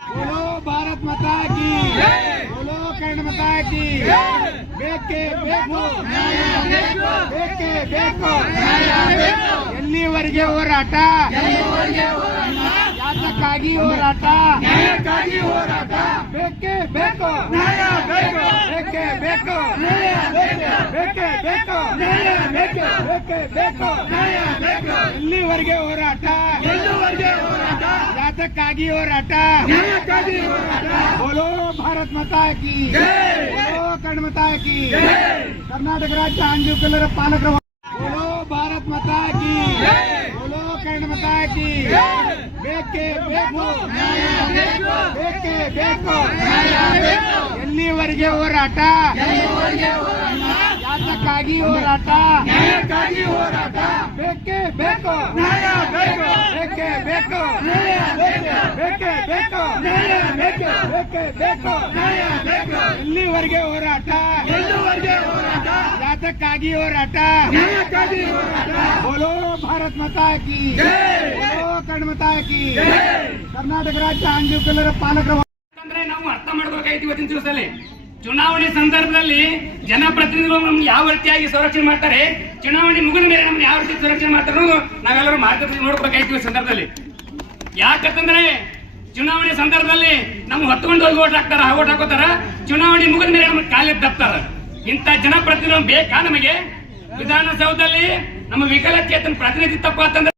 बोलो भारत माता की बोलो ಕನ್ನಡ ಮಾತಾ ಕಿ ಬೇಕೇ ಬೇಕು ಬೇಕೇ ಬೇಕು ಎಲ್ಲಿವರೆಗೆ ಹೋರಾಟ ಯಾತಕ್ಕಾಗಿ ಹೋರಾಟ ಬೇಕೇ ಬೇಕು ಬೇಕೇ ಬೇಕು ಬೇಕೇ ಬೇಕೇ ಬೇಕು ನ್ಯಾಯ ಬೇಕು ಬೇಕೇ ಬೇಕು ನ್ಯಾಯ ಬೇಕು ಇಲ್ಲಿವರೆಗೆ ಹೋರಾಟ ಎಲ್ಲುವರೆಗೆ ಹೋರಾಟ ಜಾತಕ್ಕಾಗಿ ಹೋರಾಟ ನ್ಯಾಯಕ್ಕಾಗಿ ಹೋರಾಟ ಬೋಲೋ ಭಾರತ್ ಮಾತಾ ಕಿ ಬೋಲೋ ಕಣ್ಮತಾ ಕಿ ಕರ್ನಾಟಕ ರಾಜ್ಯ ಆಂಜೀವ್ ಕಲ್ಲರ ಪಾಲಕರ ಬೋಲೋ ಭಾರತ್ ಮಾತಾ ಕಿ ಬೋಲೋ ಕಣ್ಮತಾ ಕಿ ಬೇಕೇ ಬೇಕು ನ್ಯಾಯ ಬೇಕು ಬೇಕೇ ಬೇಕು ಎಲ್ಲಿವರೆಗೆ ಹೋರಾಟ ನ್ಯಾಯಕ್ಕಾಗಿ ಹೋರಾಟ. ನ್ಯಾಯಕ್ಕಾಗಿ ಹೋರಾಟ. ಬೇಕೇ ಬೇಕು. ನ್ಯಾಯ ಬೇಕು. ಬೇಕೇ ಬೇಕು. ನ್ಯಾಯ ಬೇಕೇ. ಬೇಕು ನ್ಯಾಯ ಬೇಕು. ಬೇಕೇ ಬೇಕು. ನ್ಯಾಯ ಬೇಕು. ಇಲ್ಲಿವರೆಗೆ ಹೋರಾಟ. ಇಲ್ಲಿವರೆಗೆ ಹೋರಾಟ. ಜಾತಕ್ಕಾಗಿ ಹೋರಾಟ. ನ್ಯಾಯಕ್ಕಾಗಿ ಹೋರಾಟ. ಬೋಲೋ ಭಾರತ್ ಮಾತಾ ಕಿ. ಬೋಲೋ ಕಣ್ ಮಾತಾ ಕಿ. ಕರ್ನಾಟಕ ರಾಜ್ಯ ಅಂಜು ಪಾಲಕರ ಅಂದ್ರೆ ನಾವು ಅರ್ಥ ಮಾಡ್ಬೇಕಾಯ್ತು ಇವತ್ತಿನ ದಿವಸದಲ್ಲಿ. ಚುನಾವಣೆ ಸಂದರ್ಭದಲ್ಲಿ ಜನಪ್ರತಿನಿಧಿಗಳು ನಮ್ಗೆ ಯಾವ ರೀತಿಯಾಗಿ ಸಂರಕ್ಷಣೆ ಮಾಡ್ತಾರೆ? ಚುನಾವಣೆ ಮುಗಿದ ಮೇಲೆ ನಮ್ಗೆ ಯಾವ ರೀತಿ ಸಂರಕ್ಷಣೆ ಮಾಡ್ತಾರೆ ನಾವೆಲ್ಲರೂ ಮಾರ್ಗದರ್ಶನ ನೋಡ್ಬೇಕಾಯ್ತೀವಿ ಸಂದರ್ಭದಲ್ಲಿ. ಯಾಕಂತಂದ್ರೆ ಚುನಾವಣೆ ಸಂದರ್ಭದಲ್ಲಿ ನಮ್ಗೆ ಹೊತ್ಕೊಂಡು ಹೋಗಿ ಓಟ್ ಹಾಕ್ತಾರ ಓಟ್ ಹಾಕೋತಾರ. ಚುನಾವಣೆ ಮುಗಿದ ಮೇಲೆ ನಮ್ಗೆ ಕಾಲಿ ತಪ್ತಾರ. ಇಂಥ ಜನಪ್ರತಿನಿಧಿಗಳು ಬೇಕಾ ನಮಗೆ? ವಿಧಾನಸೌಧದಲ್ಲಿ ನಮ್ಮ ವಿಕಲಚೇತನ ಪ್ರತಿನಿಧಿ ತಪ್ಪ ಅಂತಂದ್ರೆ